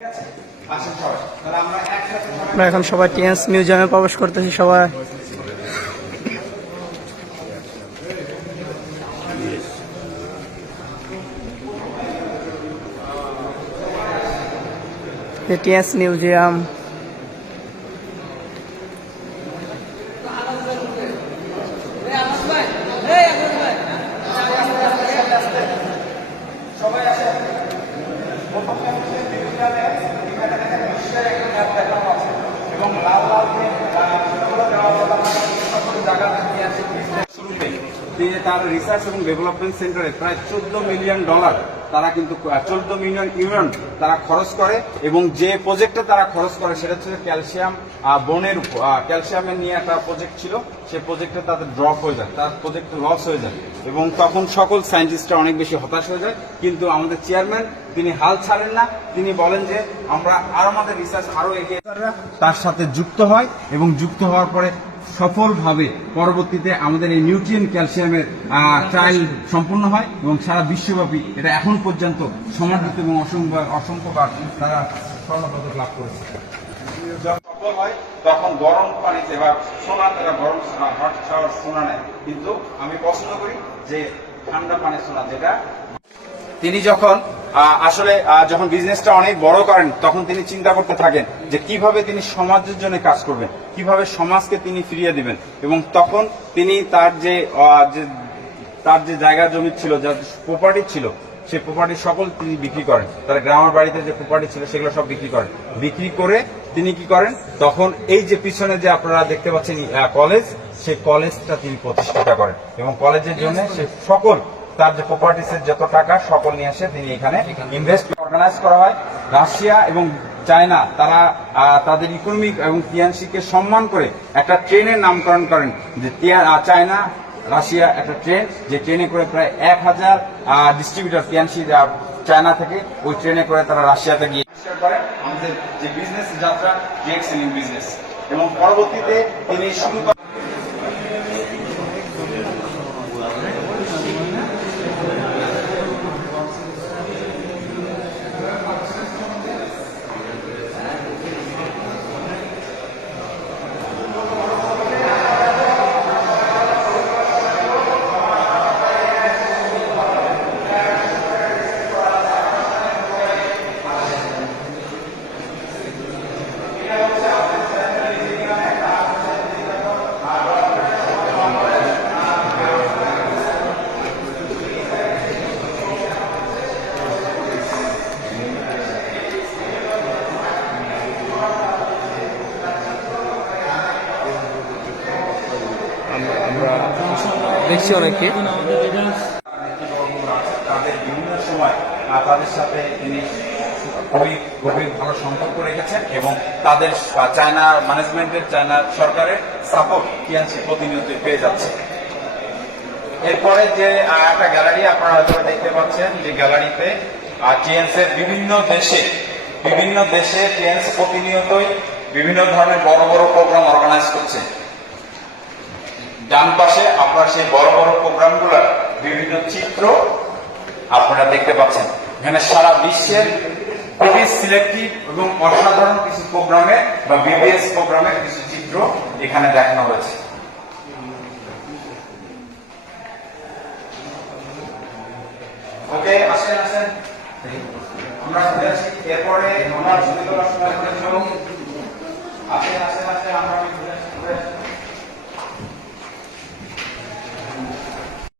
আমরা এখন সবাই টিএনস মিউজিয়ামে প্রবেশ করতেছি সবাই। টিএনস মিউজিয়াম এবং লাল লাল যে তার রিসার্চ এবং ডেভেলপমেন্ট সেন্টারে প্রায় $14 মিলিয়ন তারা কিন্তু 14 মিলিয়ন ইউরো তারা খরচ করে, এবং যে প্রজেক্টটা তারা খরচ করে সেটা হচ্ছে ক্যালসিয়াম বনের উপর। ক্যালসিয়ামের নিয়ে একটা প্রজেক্ট ছিল, সেই প্রজেক্টটা তাদের ড্রপ হয়ে যায়, তার প্রজেক্ট লস হয়ে যায়, এবং তখন সকল সায়েন্টিস্টরা অনেক বেশি হতাশ হয়ে যায়। কিন্তু আমাদের চেয়ারম্যান তিনি হাল ছাড়েন না, তিনি বলেন যে আমরা আর আমাদের রিসার্চ আরো এগিয়ে তার সাথে যুক্ত হয়, এবং যুক্ত হওয়ার পরে সফলভাবে পরবর্তীতে আমাদের এই নিউট্রিয়েন্ট ক্যালসিয়ামের ট্রায়াল সম্পূর্ণ হয়, এবং সারা বিশ্বব্যাপী এটা এখন পর্যন্ত সমাদৃত এবং অসংখ্যবার তারা স্বর্ণপদক লাভ করেছে। যখন সফল হয় তখন গরম পানিতে বা সোনা, তারা গরম হট শাওয়ার সোনা নেয়, কিন্তু আমি পছন্দ করি যে ঠান্ডা পানির সোনা, যেটা তিনি যখন আসলে যখন বিজনেসটা অনেক বড় করেন তখন তিনি চিন্তা করতে থাকেন যে কিভাবে তিনি সমাজের জন্য কাজ করবেন, কিভাবে সমাজকে তিনি ফিরিয়ে দিবেন। এবং তখন তিনি তার যে জায়গা জমি ছিল, যার প্রপার্টি ছিল, সেই প্রপার্টি সকল তিনি বিক্রি করেন। তার গ্রামের বাড়িতে যে প্রপার্টি ছিল সেগুলো সব বিক্রি করেন। বিক্রি করে তিনি কি করেন, তখন এই যে পিছনে যে আপনারা দেখতে পাচ্ছেন কলেজ, সেই কলেজটা তিনি প্রতিষ্ঠাতা করেন, এবং কলেজের জন্য সে সকল তার যে প্রপার্টিসের যত টাকা সকল নিয়ে আসে তিনি এখানে ইনভেস্ট অর্গানাইজ করা হয়। রাশিয়া এবং চায়না তারা তাদের ইকোনমিক এবং টিএনসিকে সম্মান করে একটা ট্রেনের নামকরণ করেন, যে চায়না রাশিয়া একটা ট্রেন, যে ট্রেনে করে প্রায় 1000 ডিস্ট্রিবিউটর টিএনসি চায়না থেকে ওই ট্রেনে করে তারা রাশিয়াতে গিয়ে করে আমাদের যে বিজনেস যাত্রা ডিএক্স সেলিং বিজনেস। এবং পরবর্তীতে তিনি শুরু করেন দেখছি অনেকে তাদের বিভিন্ন সময় তাদের সাথে তিনি খুবই গভীর ভালো সম্পর্ক রেখেছেন, এবং তাদের চায়না ম্যানেজমেন্টের, চায়না সরকারের সাপোর্ট টিএনসি প্রতিনিয়ত পেয়ে যাচ্ছে। এরপরে যে একটা গ্যালারি আপনারা হয়তো দেখতে পাচ্ছেন, যে গ্যালারিতে টিএনসির বিভিন্ন দেশে টিএনসি প্রতিনিয়তই বিভিন্ন ধরনের বড় বড় প্রোগ্রাম অর্গানাইজ করছে। ডান পাশে আপনারা সেই বড় বড় প্রোগ্রামগুলোর বিভিন্ন চিত্র আপনারা দেখতে পাচ্ছেন। এখানে সারা বিশ্বের খুবই সিলেক্টিভ এবং অসাধারণ কিছু প্রোগ্রামে বা বিবিএস প্রোগ্রামের কিছু চিত্র এখানে দেখানো হয়েছে। ওকে, আসেন আমরা এরপরে আমরা